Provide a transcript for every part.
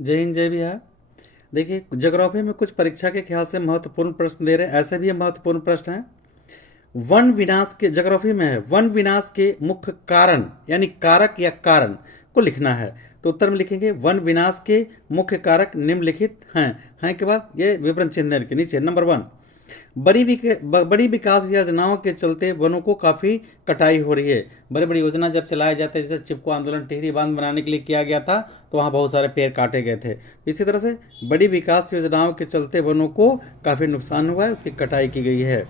जय हिंद जय बिहार। देखिए, ज्योग्राफी में कुछ परीक्षा के ख्याल से महत्वपूर्ण प्रश्न दे रहे हैं, ऐसे भी ये महत्वपूर्ण प्रश्न हैं। वन विनाश के ज्योग्राफी में है, वन विनाश के मुख्य कारण यानी कारक या कारण को लिखना है। तो उत्तर में लिखेंगे वन विनाश के मुख्य कारक निम्नलिखित हैं के बाद ये विवरण चिन्ह के नीचे नंबर 1, बड़ी विकास योजनाओं के चलते वनों को काफ़ी कटाई हो रही है। बड़ी बड़ी योजना जब चलाए जाते हैं, जैसे चिपको आंदोलन टिहरी बांध बनाने के लिए किया गया था, तो वहाँ बहुत सारे पेड़ काटे गए थे। इसी तरह से बड़ी विकास योजनाओं के चलते वनों को काफ़ी नुकसान हुआ है, उसकी कटाई की गई है।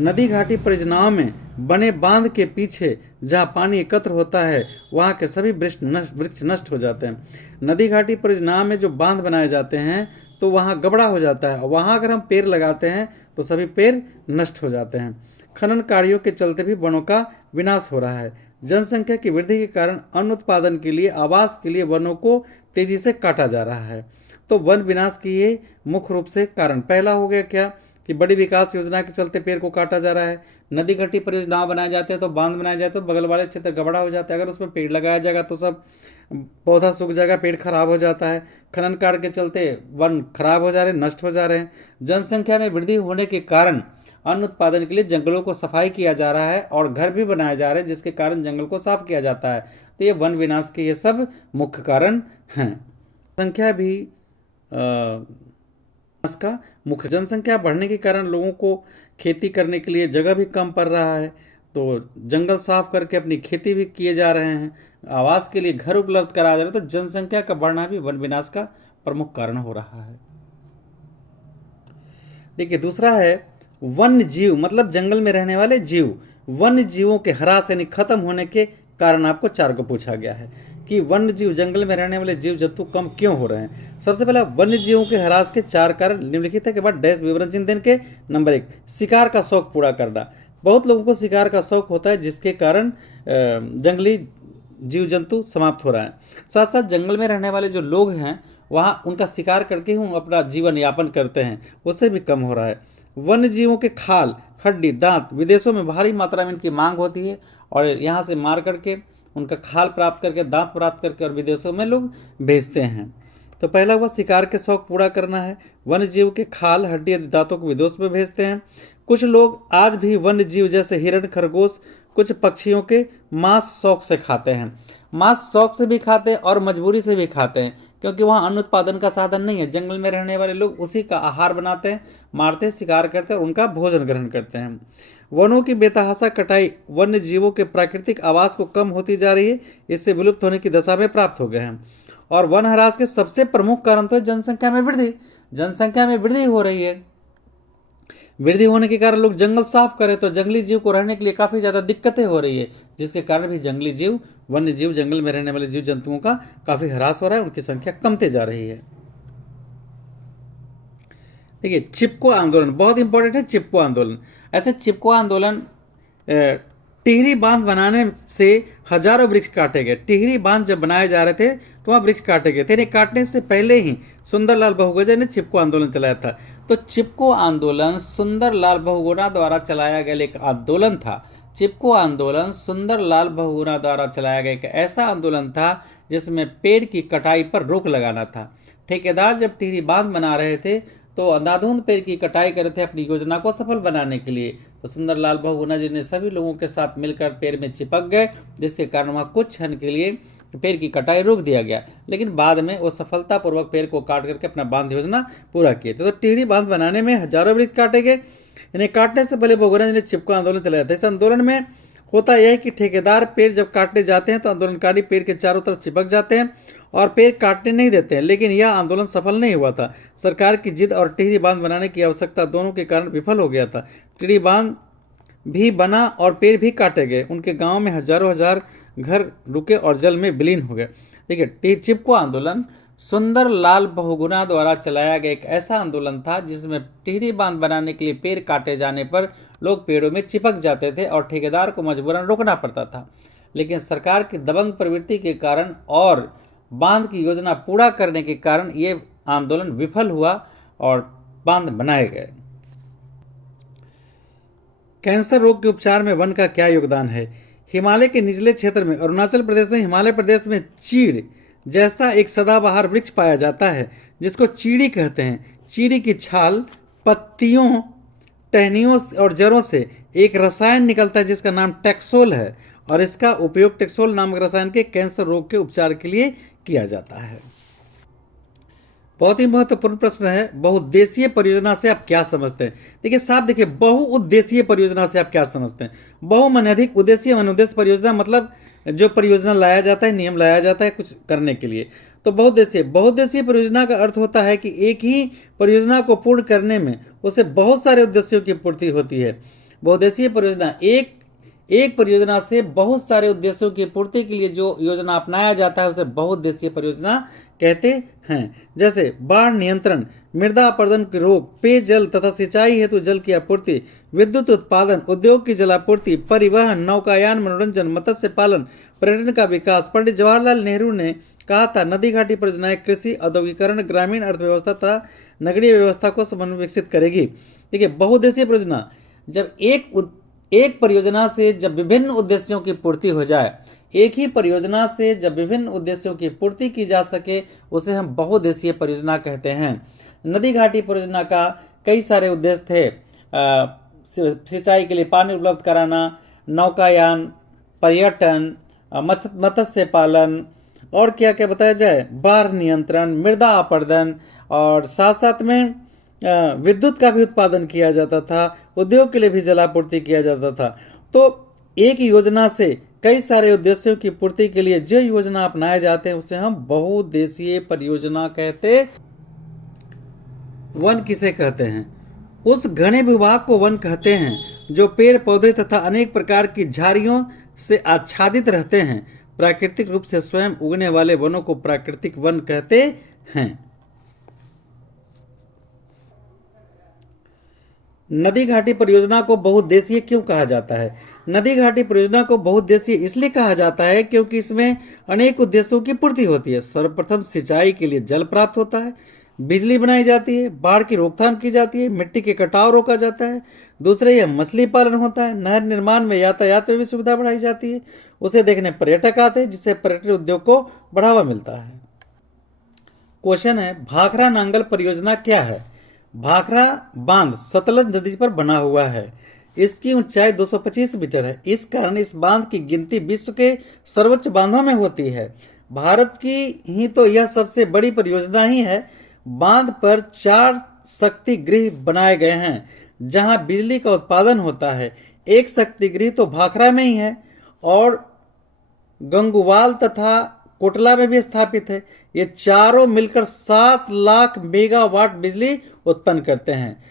नदी घाटी परियोजनाओं में बने बांध के पीछे जहाँ पानी एकत्र होता है, वहाँ के सभी वृक्ष नष्ट हो जाते हैं। नदी घाटी परियोजनाओं में जो बांध बनाए जाते हैं तो वहाँ गबड़ा हो जाता है, और वहाँ अगर हम पेड़ लगाते हैं तो सभी पेड़ नष्ट हो जाते हैं। खनन कार्यों के चलते भी वनों का विनाश हो रहा है। जनसंख्या की वृद्धि के कारण अन्न उत्पादन के लिए, आवास के लिए वनों को तेजी से काटा जा रहा है। तो वन विनाश की ये मुख्य रूप से कारण, पहला हो गया क्या कि बड़ी विकास योजना के चलते पेड़ को काटा जा रहा है। नदी घटी परियोजना बनाए जाते हैं तो बांध बनाए जाते हैं तो बगल वाले क्षेत्र गबड़ा हो जाता है, अगर उसमें पेड़ लगाया जाएगा तो सब पौधा सूख जाएगा, पेड़ खराब हो जाता है। खनन कार्य के चलते वन खराब हो जा रहे हैं, नष्ट हो जा रहे हैं। जनसंख्या में वृद्धि होने के कारण अन्न उत्पादन के लिए जंगलों को सफाई किया जा रहा है और घर भी बनाए जा रहे हैं, जिसके कारण जंगल को साफ किया जाता है। तो ये वन विनाश के ये सब मुख्य कारण हैं। संख्या भी इसका मुख्य, जनसंख्या बढ़ने के कारण लोगों को खेती करने के लिए जगह भी कम पड़ रहा है, तो जंगल साफ करके अपनी खेती भी किए जा रहे हैं, आवास के लिए घर उपलब्ध कराया जा रहा है। तो जनसंख्या का बढ़ना भी वन विनाश का प्रमुख कारण हो रहा है। देखिए, दूसरा है वन्य जीव, मतलब जंगल में रहने वाले जीव। वन्य जीवों के ह्रास यानी खत्म होने के कारण आपको 4 को पूछा गया है कि वन्य जीव, जंगल में रहने वाले जीव जंतु कम क्यों हो रहे हैं। सबसे पहला, वन्य जीवों के ह्रास के 4 कारण निम्नलिखित है के बाद डैश विवरण चिन्ह के। नंबर 1, शिकार का शौक पूरा करना। बहुत लोगों को शिकार का शौक होता है, जिसके कारण जंगली जीव जंतु समाप्त हो रहा है। साथ साथ जंगल में रहने वाले जो लोग हैं, वहाँ उनका शिकार करके ही अपना जीवन यापन करते हैं, उससे भी कम हो रहा है। वन्य जीवों के खाल, हड्डी, दांत विदेशों में भारी मात्रा में इनकी मांग होती है, और यहाँ से मार करके उनका खाल प्राप्त करके, दांत प्राप्त करके और विदेशों में लोग भेजते हैं। तो पहला हुआ शिकार के शौक पूरा करना है। वन्य जीव के खाल, हड्डी आदि दांतों को विदेश में भेजते हैं। कुछ लोग आज भी वन्य जीव जैसे हिरण, खरगोश, कुछ पक्षियों के मांस शौक से खाते हैं। मांस शौक से भी खाते हैं और मजबूरी से भी खाते हैं, क्योंकि वहाँ अन्न उत्पादन का साधन नहीं है। जंगल में रहने वाले लोग उसी का आहार बनाते हैं, मारते हैं, शिकार करते हैं और उनका भोजन ग्रहण करते हैं। वनों की बेतहाशा कटाई वन्य जीवों के प्राकृतिक आवास को कम होती जा रही है, इससे विलुप्त होने की दशा में प्राप्त हो गए हैं। और वन ह्रास के सबसे प्रमुख कारण तो है जनसंख्या में वृद्धि। जनसंख्या में वृद्धि हो रही है, वृद्धि होने के कारण लोग जंगल साफ करें तो जंगली जीव को रहने के लिए काफ़ी ज़्यादा दिक्कतें हो रही है, जिसके कारण भी जंगली जीव, वन्य जीव, जंगल में रहने वाले जीव जंतुओं का काफ़ी ह्रास हो रहा है, उनकी संख्या कमते जा रही है। देखिए, चिपको आंदोलन बहुत इंपॉर्टेंट है। चिपको आंदोलन, ऐसे चिपको आंदोलन, टिहरी बांध बनाने से हजारों वृक्ष काटे गए। टिहरी बांध जब बनाए जा रहे थे तो वहाँ वृक्ष काटे गए थे। इन्हें काटने से पहले ही सुंदरलाल बहुगुणा ने चिपको आंदोलन चलाया था। तो चिपको आंदोलन सुंदरलाल बहुगुणा द्वारा चलाया गया एक आंदोलन था। चिपको आंदोलन सुंदरलाल बहुगुणा द्वारा चलाया गया एक ऐसा आंदोलन था जिसमें पेड़ की कटाई पर रोक लगाना था। ठेकेदार जब टिहरी बांध बना रहे थे तो अंधाधुंध पेड़ की कटाई कर रहे थे अपनी योजना को सफल बनाने के लिए। तो सुंदरलाल बहुगुणा जी ने सभी लोगों के साथ मिलकर पेड़ में चिपक गए, जिसके कारण वहाँ कुछ क्षण के लिए पेड़ की कटाई रोक दिया गया, लेकिन बाद में वो सफलतापूर्वक पेड़ को काट करके अपना बांध योजना पूरा किए। तो टिहरी बांध बनाने में हजारों वृक्ष काटे गए। इन्हें काटने से पहले बहुगुणा जी ने चिपको आंदोलन चलाया था। इस आंदोलन में होता यह है कि ठेकेदार पेड़ जब काटने जाते हैं तो आंदोलनकारी पेड़ के चारों तरफ चिपक जाते हैं और पेड़ काटने नहीं देते हैं, लेकिन यह आंदोलन सफल नहीं हुआ था। सरकार की जिद और टिहरी बांध बनाने की आवश्यकता दोनों के कारण विफल हो गया था। टिहरी बांध भी बना और पेड़ भी काटे गए। उनके गांव में हजारों हजार घर रुके और जल में विलीन हो गए। देखिए, चिपको आंदोलन सुंदरलाल बहुगुणा द्वारा चलाया गया एक ऐसा आंदोलन था जिसमें टिहरी बांध बनाने के लिए पेड़ काटे जाने पर लोग पेड़ों में चिपक जाते थे और ठेकेदार को मजबूरन रोकना पड़ता था। लेकिन सरकार की दबंग प्रवृत्ति के कारण और बांध की योजना पूरा करने के कारण ये आंदोलन विफल हुआ और बांध बनाए गए। कैंसर रोग के उपचार में वन का क्या योगदान है। हिमालय के निचले क्षेत्र में, अरुणाचल प्रदेश में, हिमालय प्रदेश में चीड़ जैसा एक सदाबहार वृक्ष पाया जाता है जिसको चीड़ी कहते हैं। चीड़ी की छाल, पत्तियों, टहनियों और जड़ों से एक रसायन निकलता है जिसका नाम टैक्सोल है, और इसका उपयोग टैक्सोल नामक रसायन के कैंसर रोग के उपचार के लिए किया जाता है। बहुत ही महत्वपूर्ण प्रश्न है, बहुउद्देशीय परियोजना से आप क्या समझते हैं? देखिए साफ देखिए, बहुउद्देशीय परियोजना से आप क्या समझते हैं? बहु मन अधिक, उद्देशीय मन उद्देश्य परियोजना मतलब जो परियोजना लाया जाता है, नियम लाया जाता है कुछ करने के लिए। तो बहुउद्देशीय परियोजना का अर्थ होता है कि एक ही परियोजना को पूर्ण करने में उसे बहुत सारे उद्देश्यों की पूर्ति होती है। बहुउद्देशीय परियोजना एक परियोजना से बहुत सारे उद्देश्यों की पूर्ति के लिए जो योजना अपनाया जाता है उसे बहुउद्देशीय परियोजना कहते हैं। जैसे बाढ़ नियंत्रण, मृदा अपरदन के रोग, पेयजल तथा सिंचाई हेतु जल की आपूर्ति, विद्युत उत्पादन, उद्योग की जलापूर्ति, परिवहन, नौकायान, मनोरंजन, मत्स्य पालन, पर्यटन का विकास। पंडित जवाहरलाल नेहरू ने कहा था, नदी घाटी परियोजनाएं कृषि, औद्योगिकरण, ग्रामीण अर्थव्यवस्था तथा नगरीय व्यवस्था को समन्वय विकसित करेगी। देखिए बहुउद्देशीय परियोजना, जब एक परियोजना से जब विभिन्न उद्देश्यों की पूर्ति हो जाए, एक ही परियोजना से जब विभिन्न उद्देश्यों की पूर्ति की जा सके, उसे हम बहुउद्देशीय परियोजना कहते हैं। नदी घाटी परियोजना का कई सारे उद्देश्य थे, सिंचाई के लिए पानी उपलब्ध कराना, नौकायान, पर्यटन, मत्स्य पालन, और क्या क्या बताया जाए, बाढ़ नियंत्रण, मृदा अपरदन, और साथ साथ में विद्युत का भी उत्पादन किया जाता था, उद्योग के लिए भी जलापूर्ति किया जाता था। तो एक योजना से कई सारे उद्देश्यों की पूर्ति के लिए जो योजना अपनाए जाते हैं उसे हम बहुउद्देशीय परियोजना कहते। वन किसे कहते हैं? उस घने विभाग को वन कहते हैं जो पेड़ पौधे तथा अनेक प्रकार की झाड़ियों से आच्छादित रहते हैं। प्राकृतिक रूप से स्वयं उगने वाले वनों को प्राकृतिक वन कहते हैं। नदी घाटी परियोजना को बहुउद्देशीय क्यों कहा जाता है? नदी घाटी परियोजना को बहुउद्देशीय इसलिए कहा जाता है क्योंकि इसमें अनेक उद्देश्यों की पूर्ति होती है। सर्वप्रथम सिंचाई के लिए जल प्राप्त होता है, बिजली बनाई जाती है, बाढ़ की रोकथाम की जाती है, मिट्टी के कटाव रोका जाता है। दूसरे यह मछली पालन होता है, नहर निर्माण में यातायात में भी सुविधा बढ़ाई जाती है, उसे देखने पर्यटक आते हैं जिससे पर्यटन उद्योग को बढ़ावा मिलता है। क्वेश्चन है, भाखड़ा नांगल परियोजना क्या है? भाखड़ा बांध सतलज नदी पर बना हुआ है। इसकी ऊंचाई 225 मीटर है। इस कारण इस बांध की गिनती विश्व के सर्वोच्च बांधों में होती है। भारत की ही तो यह सबसे बड़ी परियोजना ही है। बांध पर 4 शक्ति गृह बनाए गए हैं जहां बिजली का उत्पादन होता है। एक शक्ति गृह तो भाखड़ा में ही है और गंगुवाल तथा कोटला में भी स्थापित है। ये चारों मिलकर 7 लाख मेगावाट बिजली उत्पन्न करते हैं।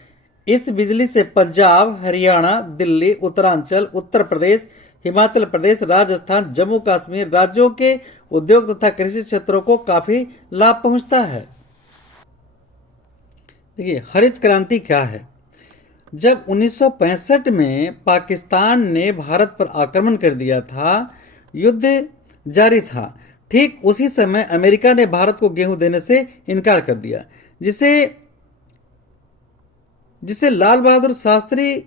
इस बिजली से पंजाब, हरियाणा, दिल्ली, उत्तरांचल, उत्तर प्रदेश, हिमाचल प्रदेश, राजस्थान, जम्मू कश्मीर राज्यों के उद्योग तथा कृषि क्षेत्रों को काफी लाभ पहुंचता है। देखिए हरित क्रांति क्या है? जब 1965 में पाकिस्तान ने भारत पर आक्रमण कर दिया था, युद्ध जारी था, ठीक उसी समय अमेरिका ने भारत को गेहूं देने से इनकार कर दिया, जिसे लाल बहादुर शास्त्री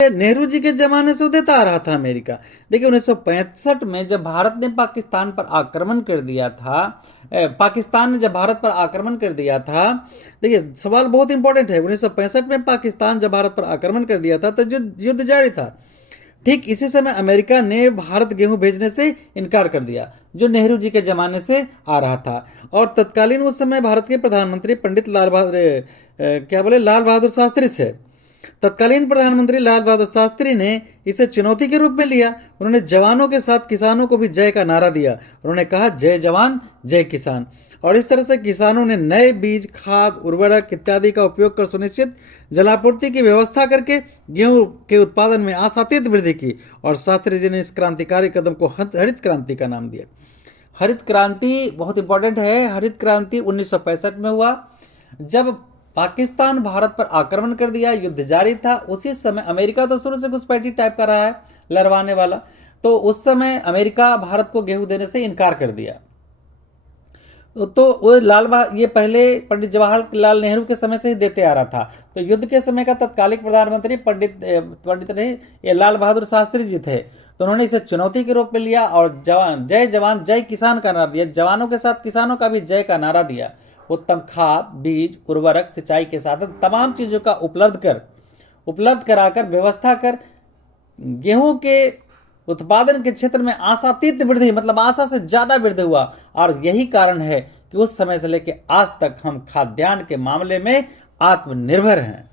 नेहरू जी के जमाने से देता आ रहा था अमेरिका। देखिए 1965 में जब भारत ने पाकिस्तान पर आक्रमण कर दिया था, पाकिस्तान ने जब भारत पर आक्रमण कर दिया था, देखिए सवाल बहुत इंपॉर्टेंट है। 1965 में पाकिस्तान जब भारत पर आक्रमण कर दिया था तो युद्ध जारी था। ठीक इसी समय अमेरिका ने भारत गेहूं भेजने से इनकार कर दिया, जो नेहरू जी के जमाने से आ रहा था। और तत्कालीन उस समय भारत के प्रधानमंत्री पंडित लाल बहादुर शास्त्री से, तत्कालीन प्रधानमंत्री लाल बहादुर शास्त्री ने इसे चुनौती के रूप में लिया। उन्होंने जवानों के साथ किसानों को भी जय का नारा दिया। उन्होंने कहा, जय जवान जय किसान। और इस तरह से किसानों ने नए बीज, खाद, उर्वरक इत्यादि का उपयोग कर सुनिश्चित जलापूर्ति की व्यवस्था करके गेहूं के उत्पादन में आशातीत वृद्धि की। और शास्त्री जी ने इस क्रांतिकारी कदम को हरित क्रांति का नाम दिया। हरित क्रांति बहुत इंपॉर्टेंट है। हरित क्रांति 1965 में हुआ, जब पाकिस्तान भारत पर आक्रमण कर दिया, युद्ध जारी था। उसी समय अमेरिका तो शुरू से घुसपैठी टाइप का रहा है, लड़वाने वाला, तो उस समय अमेरिका भारत को गेहूं देने से इनकार कर दिया। तो वो ये पहले पंडित जवाहरलाल नेहरू के समय से ही देते आ रहा था। तो युद्ध के समय का तत्कालिक प्रधानमंत्री पंडित नहीं, ये लाल बहादुर शास्त्री जी थे। तो उन्होंने इसे चुनौती के रूप में लिया और जवान जय किसान का नारा दिया। जवानों के साथ किसानों का भी जय का नारा दिया। उत्तम खाद, बीज, उर्वरक, सिंचाई के साधन, तमाम चीज़ों का उपलब्ध कराकर व्यवस्था कर गेहूं के उत्पादन के क्षेत्र में आशातीत वृद्धि, मतलब आशा से ज्यादा वृद्धि हुआ। और यही कारण है कि उस समय से लेकर आज तक हम खाद्यान्न के मामले में आत्मनिर्भर हैं।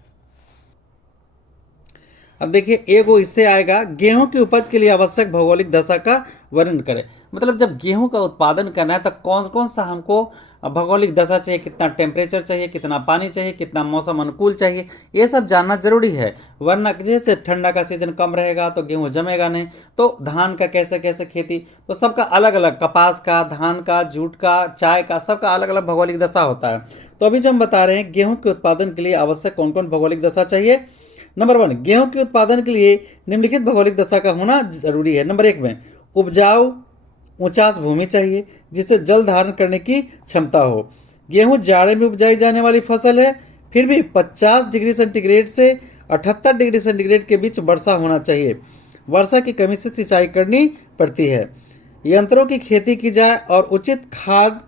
अब देखिए एगो इससे आएगा, गेहूं की उपज के लिए आवश्यक भौगोलिक दशा का वर्णन करें। मतलब जब गेहूं का उत्पादन करना है तो कौन कौन सा हमको भौगोलिक दशा चाहिए, कितना टेम्परेचर चाहिए, कितना पानी चाहिए, कितना मौसम अनुकूल चाहिए, ये सब जानना जरूरी है। वरना जैसे ठंडा का सीजन कम रहेगा तो गेहूं जमेगा नहीं। तो धान का कैसे कैसे खेती, तो सबका अलग अलग, कपास का, धान का, जूट का, चाय का, सबका अलग अलग भौगोलिक दशा होता है। तो अभी जो हम बता रहे हैं गेहूं के उत्पादन के लिए आवश्यक कौन कौन भौगोलिक दशा चाहिए। नंबर 1, गेहूं के उत्पादन के लिए निम्नलिखित भौगोलिक दशा का होना जरूरी है। नंबर 1 में उपजाऊ ऊंचास भूमि चाहिए जिससे जल धारण करने की क्षमता हो। गेहूं जाड़े में उपजाई जाने वाली फसल है, फिर भी 50 डिग्री सेंटीग्रेड से 78 डिग्री सेंटीग्रेड के बीच वर्षा होना चाहिए। वर्षा की कमी से सिंचाई करनी पड़ती है। यंत्रों की खेती की जाए और उचित खाद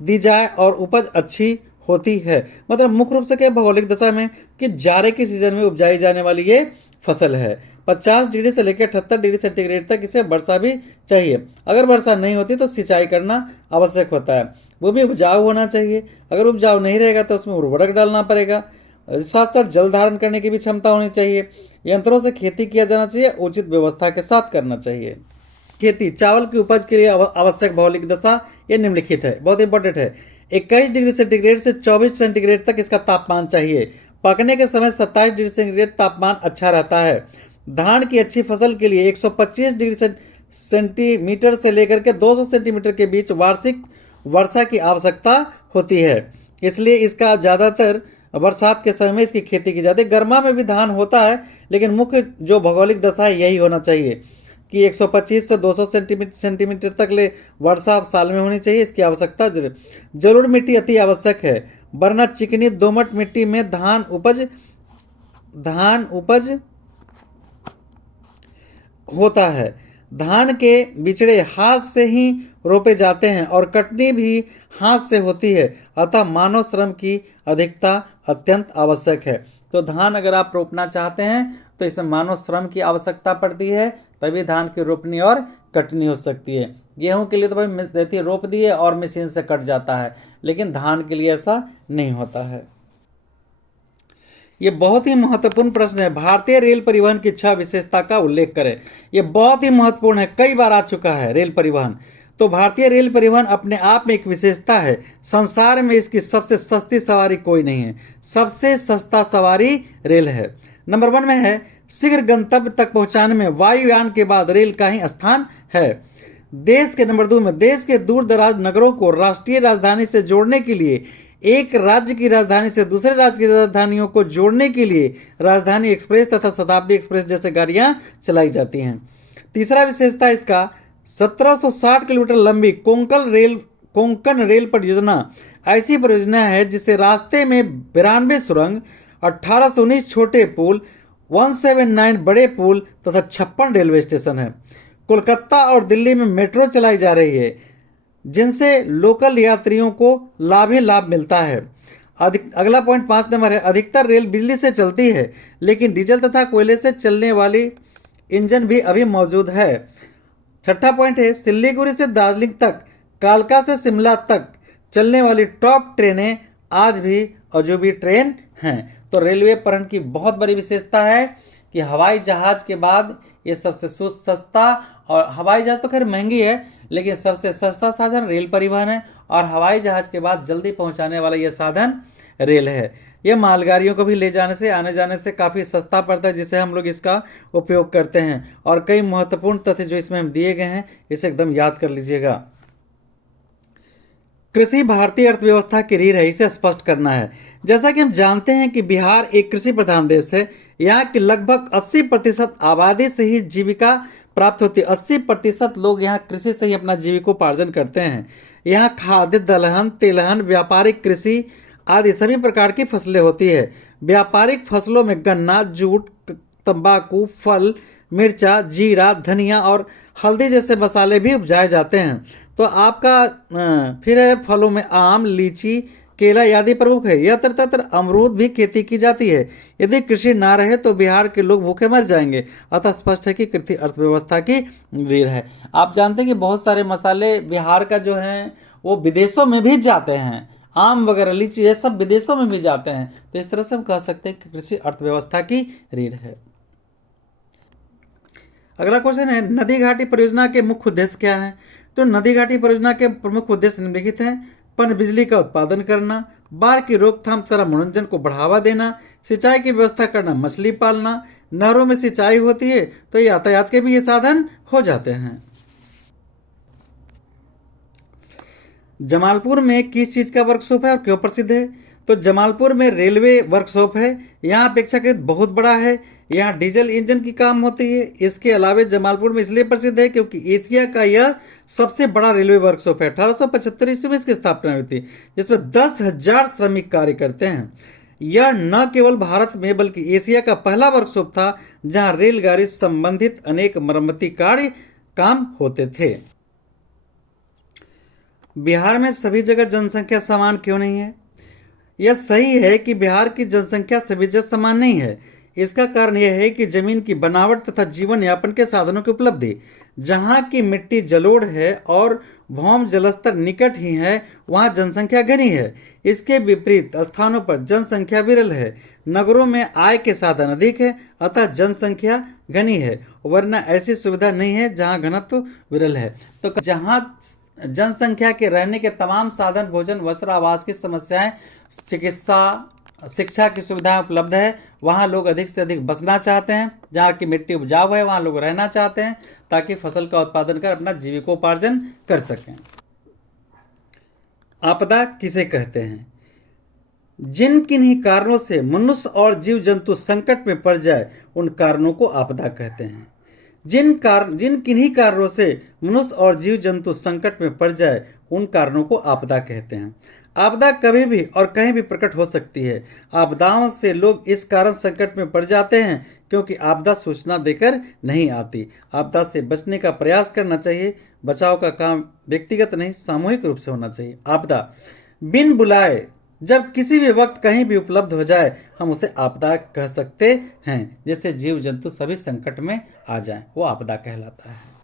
दी जाए और उपज अच्छी होती है। मतलब मुख्य रूप से क्या भौगोलिक दशा में कि जाड़े के सीजन में उपजाई जाने वाली ये फसल है। 50 डिग्री से लेकर 78 डिग्री सेंटीग्रेड तक इसे वर्षा भी चाहिए। अगर वर्षा नहीं होती तो सिंचाई करना आवश्यक होता है। वो भी उपजाऊ होना चाहिए। अगर उपजाऊ नहीं रहेगा तो उसमें उर्वरक डालना पड़ेगा। साथ साथ जल धारण करने की भी क्षमता होनी चाहिए। यंत्रों से खेती किया जाना चाहिए, उचित व्यवस्था के साथ करना चाहिए। खेती, चावल की उपज के लिए आवश्यक भौगोलिक दशा ये निम्नलिखित है, बहुत इंपॉर्टेंट है। 21 डिग्री सेंटीग्रेड से 24 सेंटीग्रेड तक इसका तापमान चाहिए। पकने के समय 27 डिग्री सेंटीग्रेड तापमान अच्छा रहता है। धान की अच्छी फसल के लिए 125 डिग्री सेंटीमीटर से लेकर के 200 सेंटीमीटर के बीच वार्षिक वर्षा की आवश्यकता होती है। इसलिए इसका ज़्यादातर बरसात के समय में इसकी खेती की जाती है। गर्मा में भी धान होता है, लेकिन मुख्य जो भौगोलिक दशा है यही होना चाहिए कि 125 से 200 सेंटीमीटर तक ले वर्षा साल में होनी चाहिए। इसकी आवश्यकता जरूर मिट्टी अति आवश्यक है, वरना चिकनी दोमट मिट्टी में धान उपज होता है। धान के बिचड़े हाथ से ही रोपे जाते हैं और कटनी भी हाथ से होती है, अतः मानव श्रम की अधिकता अत्यंत आवश्यक है। तो धान अगर आप रोपना चाहते हैं तो इसमें मानव श्रम की आवश्यकता पड़ती है, तभी धान की रोपनी और कटनी हो सकती है। गेहूं के लिए तो भाई रोप दिए और मशीन से कट जाता है, लेकिन धान के लिए ऐसा नहीं होता है। ये बहुत ही महत्वपूर्ण प्रश्न है। भारतीय रेल परिवहन की 6 विशेषता का उल्लेख करें। ये बहुत ही महत्वपूर्ण है, कई बार आ चुका है रेल परिवहन। तो भारतीय रेल परिवहन अपने आप में एक विशेषता है। संसार में इसकी सबसे सस्ती सवारी कोई नहीं है, सबसे सस्ता सवारी रेल है। नंबर 1 में है शीघ्र गंतव्य तक पहुंचाने में वायुयान के बाद रेल का ही स्थान है। देश के नंबर 2 में देश के दूर दराज नगरों को राष्ट्रीय राजधानी से जोड़ने के लिए, एक राज्य की राजधानी से दूसरे राज्य की राजधानियों को जोड़ने के लिए राजधानी एक्सप्रेस तथा शताब्दी एक्सप्रेस जैसे गाड़ियां चलाई जाती हैं। तीसरा विशेषता इसका 1760 किलोमीटर लंबी कोंकण रेल परियोजना ऐसी परियोजना है जिसे रास्ते में 92 सुरंग, 1819 छोटे पुल, 179 बड़े पुल तथा 56 रेलवे स्टेशन है। कोलकाता और दिल्ली में मेट्रो चलाई जा रही है, जिनसे लोकल यात्रियों को लाभ ही लाभ मिलता है। अगला पॉइंट 5 नंबर है, अधिकतर रेल बिजली से चलती है, लेकिन डीजल तथा कोयले से चलने वाली इंजन भी अभी मौजूद है। छठा पॉइंट है, सिल्लीगुड़ी से दार्जिलिंग तक, कालका से शिमला तक चलने वाली टॉप ट्रेनें आज भी अजूबी ट्रेन हैं। तो रेलवे परिवहन की बहुत बड़ी विशेषता है कि हवाई जहाज के बाद ये सबसे सस्ता, और हवाई जहाज तो खैर महंगी है, लेकिन सबसे सस्ता साधन रेल परिवहन है, और हवाई जहाज के बाद जल्दी पहुंचाने वाला ये साधन रेल है। यह मालगाड़ियों को भी ले जाने से, आने जाने से काफ़ी सस्ता पड़ता है, जिससे हम लोग इसका उपयोग करते हैं। और कई महत्वपूर्ण तथ्य जो इसमें हम दिए गए हैं इसे एकदम याद कर लीजिएगा। कृषि भारतीय अर्थव्यवस्था की रीढ़ है, इसे स्पष्ट करना है। जैसा कि हम जानते हैं कि बिहार एक कृषि प्रधान देश है। यहाँ की लगभग 80% आबादी से ही जीविका प्राप्त होती है। 80% लोग यहाँ कृषि से ही अपना जीविकोपार्जन करते हैं। यहाँ खाद्य, दलहन, तिलहन, व्यापारिक कृषि आदि सभी प्रकार की फसलें होती है। व्यापारिक फसलों में गन्ना, जूट, तंबाकू, फल, मिर्चा, जीरा, धनिया और हल्दी जैसे मसाले भी उपजाए जाते हैं। तो आपका फिर है फलों में आम, लीची, केला आदि प्रमुख है। यत्र तत्र अमरूद भी खेती की जाती है। यदि कृषि ना रहे तो बिहार के लोग भूखे मर जाएंगे। अतः स्पष्ट है कि कृषि अर्थव्यवस्था की रीढ़ है। आप जानते हैं कि बहुत सारे मसाले बिहार का जो है वो विदेशों में भी जाते हैं। आम वगैरह, लीची, ये सब विदेशों में भी जाते हैं। तो इस तरह से हम कह सकते हैं कि कृषि अर्थव्यवस्था की रीढ़ है। अगला क्वेश्चन है, नदी घाटी परियोजना के मुख्य उद्देश्य क्या है? तो नदी घाटी परियोजना के प्रमुख उद्देश्य निम्नलिखित हैं। पनबिजली का उत्पादन करना, बाढ़ की रोकथाम तथा मनोरंजन को बढ़ावा देना, सिंचाई की व्यवस्था करना, मछली पालना। नहरों में सिंचाई होती है तो यातायात के भी ये साधन हो जाते हैं। जमालपुर में किस चीज का वर्कशॉप है और क्यों प्रसिद्ध है? तो जमालपुर में रेलवे वर्कशॉप है। यहाँ अपेक्षाकृत बहुत बड़ा है। यहाँ डीजल इंजन की काम होती है। इसके अलावा जमालपुर में इसलिए प्रसिद्ध है क्योंकि एशिया का यह सबसे बड़ा रेलवे वर्कशॉप है। 1875 ईस्वी में इसकी स्थापना हुई थी, जिसमें 10,000 श्रमिक कार्य करते हैं। यह न केवल भारत में बल्कि एशिया का पहला वर्कशॉप था जहाँ रेलगाड़ी संबंधित अनेक मरम्मती कार्य काम होते थे। बिहार में सभी जगह जनसंख्या समान क्यों नहीं है? यह सही है कि बिहार की जनसंख्या सभी जगह समान नहीं है। इसका कारण यह है कि जमीन की बनावट तथा जीवन यापन के साधनों की उपलब्धि। जहाँ की मिट्टी जलोढ़ है और भौम जलस्तर निकट ही है, वहाँ जनसंख्या घनी है। इसके विपरीत स्थानों पर जनसंख्या विरल है। नगरों में आय के साधन अधिक है, अतः जनसंख्या घनी है, वरना ऐसी सुविधा नहीं है जहाँ घनत्व विरल है। तो जहाँ जनसंख्या के रहने के तमाम साधन, भोजन, वस्त्र, आवास की समस्याएं, चिकित्सा, शिक्षा की सुविधाएं उपलब्ध है, वहाँ लोग अधिक से अधिक बसना चाहते हैं। जहाँ की मिट्टी उपजाऊ है वहाँ लोग रहना चाहते हैं ताकि फसल का उत्पादन कर अपना जीविकोपार्जन कर सकें। आपदा किसे कहते हैं? जिन किन्हीं कारणों से मनुष्य और जीव जंतु संकट में पड़ जाए उन कारणों को आपदा कहते हैं। जिन किन्हीं कारणों से मनुष्य और जीव जंतु संकट में पड़ जाए उन कारणों को आपदा कहते हैं। आपदा कभी भी और कहीं भी प्रकट हो सकती है। आपदाओं से लोग इस कारण संकट में पड़ जाते हैं क्योंकि आपदा सूचना देकर नहीं आती। आपदा से बचने का प्रयास करना चाहिए। बचाव का काम व्यक्तिगत नहीं, सामूहिक रूप से होना चाहिए। आपदा बिन बुलाए जब किसी भी वक्त कहीं भी उपलब्ध हो जाए हम उसे आपदा कह सकते हैं। जैसे जीव जंतु सभी संकट में आ जाएं, वो आपदा कहलाता है।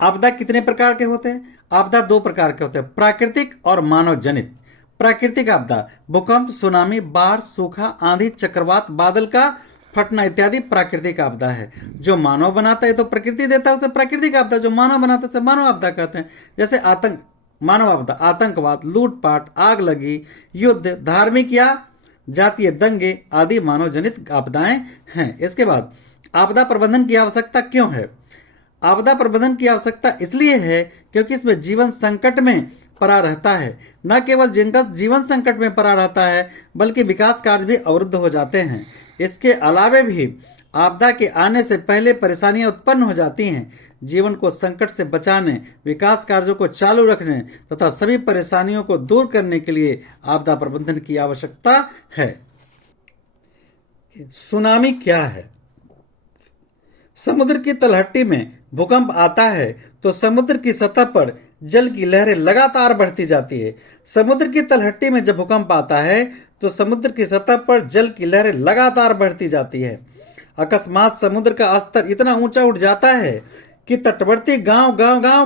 आपदा कितने प्रकार के होते हैं? आपदा दो प्रकार के होते हैं, प्राकृतिक और मानव जनित। प्राकृतिक आपदा भूकंप, सुनामी, बाढ़, सूखा, आंधी, चक्रवात, बादल का फटना इत्यादि प्राकृतिक आपदा है। जो मानव बनाता है तो प्रकृति देता है उसे प्राकृतिक आपदा, जो मानव बनाता है उसे मानव आपदा कहते हैं। जैसे मानव आपदा आतंकवाद, लूटपाट, आग लगी, युद्ध, धार्मिक या जातीय दंगे आदि मानव जनित आपदाएं हैं। इसके बाद आपदा प्रबंधन की आवश्यकता क्यों है? आपदा प्रबंधन की आवश्यकता इसलिए है क्योंकि इसमें जीवन संकट में पड़ा रहता है। न केवल जिनका जीवन संकट में पड़ा रहता है बल्कि विकास कार्य भी अवरुद्ध हो जाते हैं। इसके अलावे भी आपदा के आने से पहले परेशानियां उत्पन्न हो जाती हैं। जीवन को संकट से बचाने, विकास कार्यों को चालू रखने तथा सभी परेशानियों को दूर करने के लिए आपदा प्रबंधन की आवश्यकता है। सुनामी क्या है? समुद्र की तलहटी में भूकंप आता है तो समुद्र की सतह पर जल की लहरें लगातार बढ़ती जाती है। समुद्र की तलहटी में जब भूकंप आता है तो समुद्र की सतह पर जल की लहरें लगातार बढ़ती जाती है। अकस्मात समुद्र का स्तर इतना ऊंचा उठ जाता है कि तटवर्ती गांव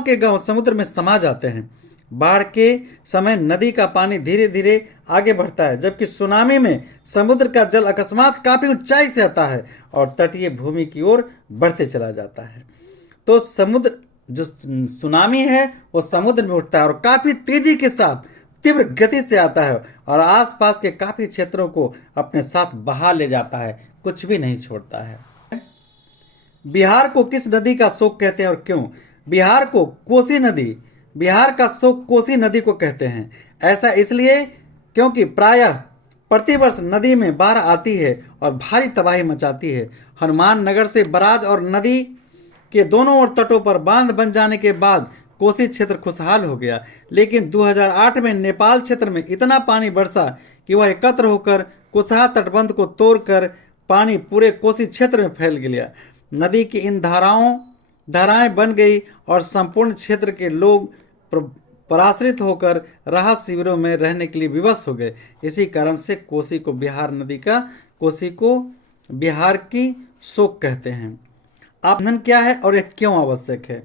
के गांव समुद्र में समा जाते हैं। बाढ़ के समय नदी का पानी धीरे धीरे आगे बढ़ता है, जबकि सुनामी में समुद्र का जल अकस्मात काफी ऊंचाई से आता है और तटीय भूमि की ओर बढ़ते चला जाता है। तो समुद्र जो सुनामी है वो समुद्र में उठता है और काफी तेजी के साथ तीव्र गति से आता है और आसपास के काफी क्षेत्रों को अपने साथ बहा ले जाता है, कुछ भी नहीं छोड़ता है। बिहार को किस नदी का शोक कहते हैं और क्यों? बिहार का शोक कोसी नदी को कहते हैं। ऐसा इसलिए क्योंकि प्रायः प्रतिवर्ष नदी में बाढ़ आती है और भारी तबाही मचाती है। हनुमान नगर से बराज और नदी के दोनों ओर तटों पर बांध बन जाने के बाद कोसी क्षेत्र खुशहाल हो गया, लेकिन 2008 में नेपाल क्षेत्र में इतना पानी बरसा कि वह एकत्र होकर कुशहा तटबंध को तोड़कर पानी पूरे कोसी क्षेत्र में फैल गया। नदी की इन धाराएं बन गई और संपूर्ण क्षेत्र के लोग पराश्रित होकर राहत शिविरों में रहने के लिए विवश हो गए। इसी कारण से कोसी को बिहार की शोक कहते हैं। आपदा क्या है और यह क्यों आवश्यक है?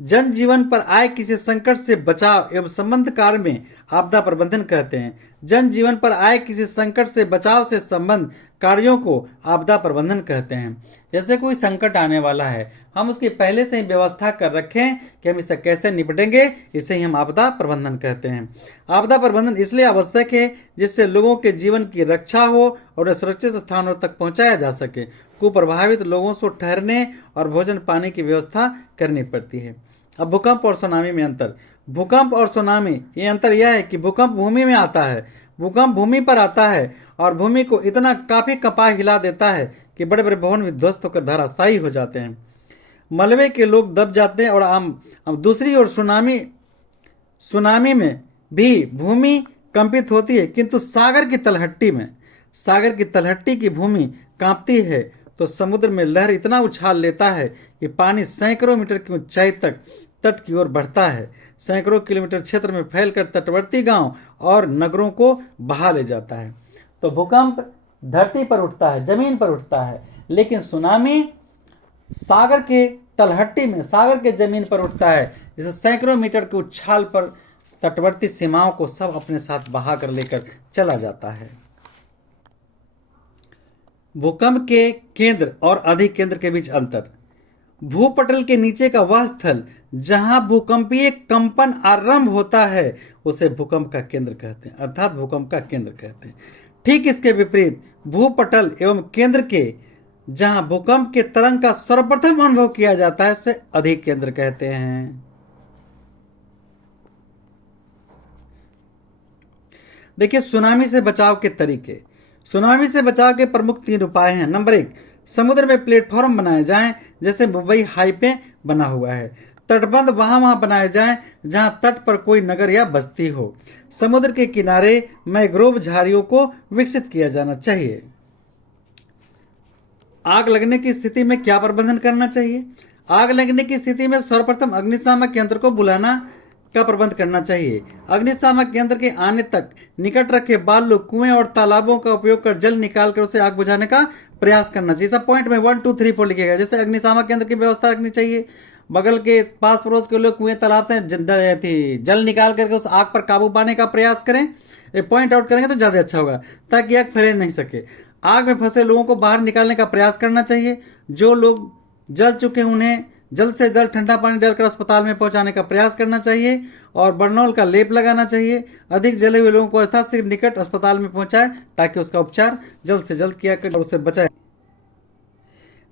जनजीवन पर आए किसी संकट से बचाव एवं संबंध कार्य में आपदा प्रबंधन कहते हैं। जनजीवन पर आए किसी संकट से बचाव से संबंध कार्यों को आपदा प्रबंधन कहते हैं। जैसे कोई संकट आने वाला है, हम उसकी पहले से ही व्यवस्था कर रखें कि हम इससे कैसे निपटेंगे, इसे ही हम आपदा प्रबंधन कहते हैं। आपदा प्रबंधन इसलिए आवश्यक है जिससे लोगों के जीवन की रक्षा हो और सुरक्षित स्थानों तक पहुंचाया जा सके। कुप्रभावित लोगों को ठहरने और भोजन पानी की व्यवस्था करनी पड़ती है। अब भूकंप और सुनामी में अंतर। भूकंप और सुनामी ये अंतर यह है कि भूकंप भूमि में आता है, भूकंप भूमि पर आता है और भूमि को इतना काफी कपा हिला देता है कि बड़े बड़े भवन विध्वस्त होकर धराशायी हो जाते हैं, मलबे के लोग दब जाते हैं। और अब दूसरी ओर सुनामी में भी भूमि कंपित होती है, किंतु सागर की तलहटी की भूमि कांपती है तो समुद्र में लहर इतना उछाल लेता है कि पानी सैकड़ों मीटर की ऊंचाई तक तट की ओर बढ़ता है, सैकड़ों किलोमीटर क्षेत्र में फैलकर तटवर्ती गांव और नगरों को बहा ले जाता है। तो भूकंप धरती पर उठता है, जमीन पर उठता है, लेकिन सुनामी सागर के जमीन पर उठता है, जिसे सैकड़ों मीटर के उछाल पर तटवर्ती सीमाओं को सब अपने साथ बहा कर लेकर चला जाता है। भूकंप के केंद्र और अधिकेंद्र के बीच अंतर। भूपटल के नीचे का वह स्थल जहां भूकंपीय कंपन आरंभ होता है उसे भूकंप का केंद्र कहते हैं, अर्थात भूकंप का केंद्र कहते हैं। ठीक इसके विपरीत भूपटल एवं केंद्र के जहां भूकंप के तरंग का सर्वप्रथम अनुभव किया जाता है उसे अधिकेंद्र कहते हैं। देखिए, सुनामी से बचाव के तरीके। सुनामी से बचाव के प्रमुख 3 उपाय हैं। नंबर 1, समुद्र में प्लेटफॉर्म बनाए जाएं, जैसे मुंबई हाई पे बना हुआ है। तटबंध वहां बनाए जाएं जहां तट पर कोई नगर या बस्ती हो। समुद्र के किनारे मैंग्रोव झाड़ियों को विकसित किया जाना चाहिए। आग लगने की स्थिति में क्या प्रबंधन करना चाहिए? आग लगने की स्थिति में सर्वप्रथम अग्निशामक यंत्र को बुलाना का प्रबंध करना चाहिए। अग्निशामक यंत्र के आने तक निकट रखे बालू, कुएं और तालाबों का उपयोग कर जल निकालकर उसे आग बुझाने का प्रयास करना चाहिए। सब पॉइंट में 1 2 3 4 लिखेगा। जैसे अग्निशामक यंत्र की व्यवस्था रखनी चाहिए, बगल के पास पड़ोस के लोग कुएं तालाब से जल निकाल करके उस आग पर काबू पाने का प्रयास करें। ये पॉइंट आउट करेंगे तो ज्यादा अच्छा होगा, ताकि आग फैल नहीं सके। आग में फंसे लोगों को बाहर निकालने का प्रयास करना चाहिए। जो लोग जल चुके उन्हें जल्द से जल्द ठंडा पानी डालकर अस्पताल में पहुंचाने का प्रयास करना चाहिए और बर्नॉल का लेप लगाना चाहिए। अधिक जले हुए लोगों को यथाशीघ्र निकट अस्पताल में पहुंचाए ताकि उसका उपचार जल्द से जल्द किया कर उसे बचाए।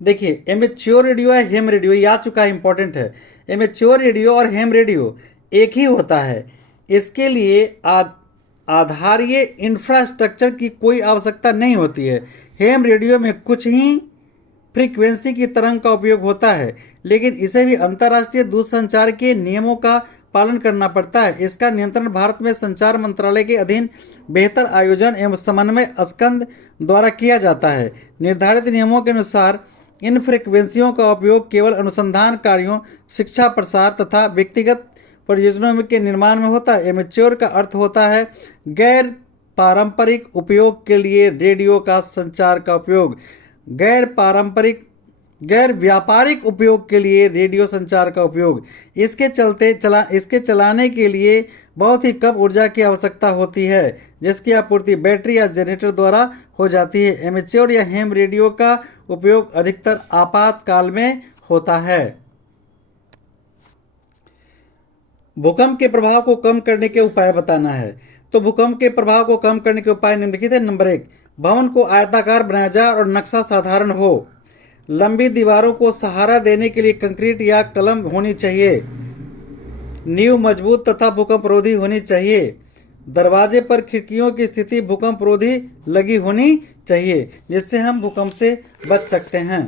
देखिए, एमेच्योर रेडियो है, हेम रेडियो, ये आ चुका है, इंपॉर्टेंट है। एमेच्योर रेडियो और हेम रेडियो एक ही होता है। इसके लिए आधारीय इंफ्रास्ट्रक्चर की कोई आवश्यकता नहीं होती है। हेम रेडियो में कुछ ही फ्रीक्वेंसी की तरंग का उपयोग होता है, लेकिन इसे भी अंतर्राष्ट्रीय दूरसंचार के नियमों का पालन करना पड़ता है। इसका नियंत्रण भारत में संचार मंत्रालय के अधीन बेहतर आयोजन एवं समन्वय स्कंद द्वारा किया जाता है। निर्धारित नियमों के अनुसार इन फ्रीक्वेंसियों का उपयोग केवल अनुसंधान कार्यों, शिक्षा प्रसार तथा व्यक्तिगत परियोजनाओं के निर्माण में होता है। एमेच्योर का अर्थ होता है गैर पारंपरिक उपयोग के लिए रेडियो का संचार का उपयोग। गैर व्यापारिक उपयोग के लिए रेडियो संचार का उपयोग। इसके चलाने के लिए बहुत ही कम ऊर्जा की आवश्यकता होती है, जिसकी आपूर्ति बैटरी या जनरेटर द्वारा हो जाती है। एमेच्योर या हेम रेडियो का उपयोग अधिकतर आपातकाल में होता है। भूकंप के प्रभाव को कम करने के उपाय बताना है। तो भूकंप के प्रभाव को कम करने के उपाय निम्नलिखित है। नंबर 1, भवन को आयताकार बनाया जाए और नक्शा साधारण हो। लंबी दीवारों को सहारा देने के लिए कंक्रीट या कलम होनी चाहिए। नींव मजबूत तथा भूकंपरोधी होनी चाहिए। दरवाजे पर खिड़कियों की स्थिति भूकंपरोधी लगी होनी चाहिए, जिससे हम भूकंप से बच सकते हैं।